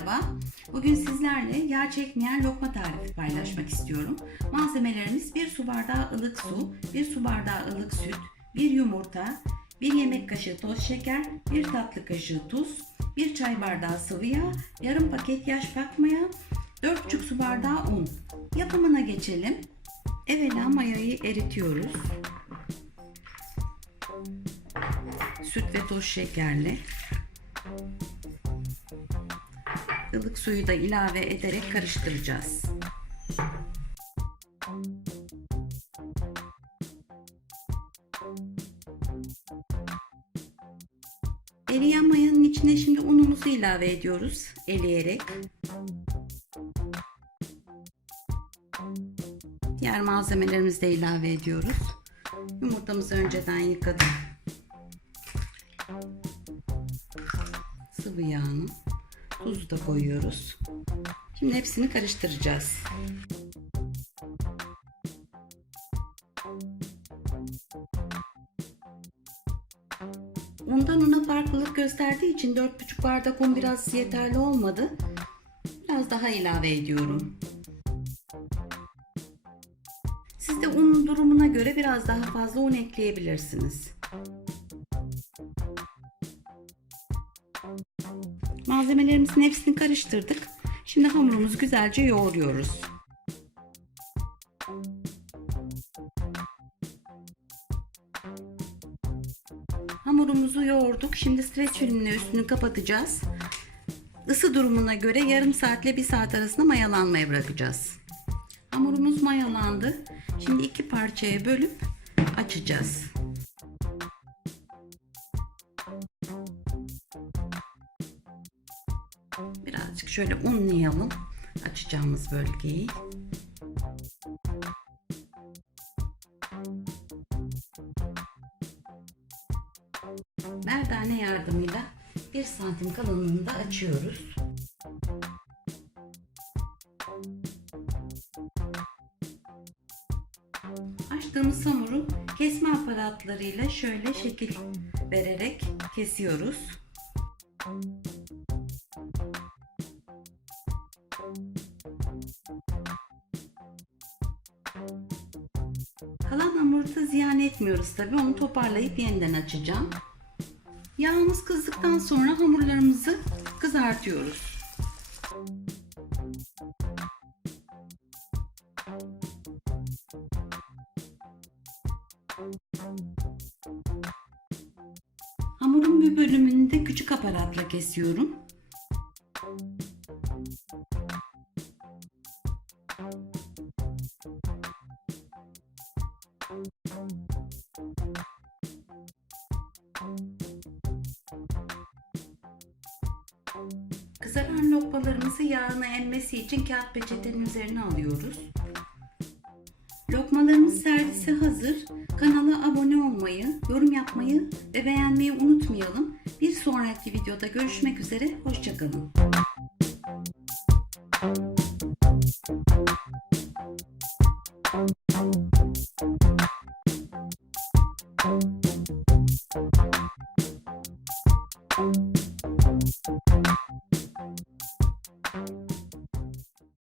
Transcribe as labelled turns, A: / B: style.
A: merhaba. Bugün sizlerle yağ çekmeyen lokma tarifi paylaşmak istiyorum. Malzemelerimiz 1 su bardağı ılık su, 1 su bardağı ılık süt, 1 yumurta, 1 yemek kaşığı toz şeker, 1 tatlı kaşığı tuz, 1 çay bardağı sıvı yağ, yarım paket yaş bakmaya, 4,5 su bardağı un. Yapımına geçelim. Evvela mayayı eritiyoruz. Süt ve toz şekerle ılık suyu da ilave ederek karıştıracağız. Eriyen mayanın içine şimdi unumuzu ilave ediyoruz eleyerek. Diğer malzemelerimizi de ilave ediyoruz. Yumurtamızı önceden yıkadım. Sıvı yağını Tuzu da koyuyoruz. Şimdi hepsini karıştıracağız. Undan una farklılık gösterdiği için 4,5 bardak un biraz yeterli olmadı. Biraz daha ilave ediyorum. Siz de un durumuna göre biraz daha fazla un ekleyebilirsiniz. Malzemelerimizin hepsini karıştırdık. Şimdi hamurumuzu güzelce yoğuruyoruz. Hamurumuzu yoğurduk. Şimdi streç filmle üstünü kapatacağız. Isı durumuna göre yarım saatle bir saat arasında mayalanmaya bırakacağız. Hamurumuz mayalandı. Şimdi iki parçaya bölüp açacağız. Birazcık şöyle unlayalım açacağımız bölgeyi. Merdane yardımıyla 1 santim kalınlığında açıyoruz. Açtığımız hamuru kesme aparatlarıyla şöyle şekil vererek kesiyoruz. Kalan hamuru ziyan etmiyoruz tabi. Onu toparlayıp yeniden açacağım. Yağımız kızdıktan sonra hamurlarımızı kızartıyoruz. Hamurun bir bölümünü de küçük aparatla kesiyorum. Kızaran lokmalarımızı yağına emmesi için kağıt peçetenin üzerine alıyoruz. Lokmalarımız servise hazır. Kanala abone olmayı, yorum yapmayı ve beğenmeyi unutmayalım. Bir sonraki videoda görüşmek üzere. Hoşçakalın. Thank you.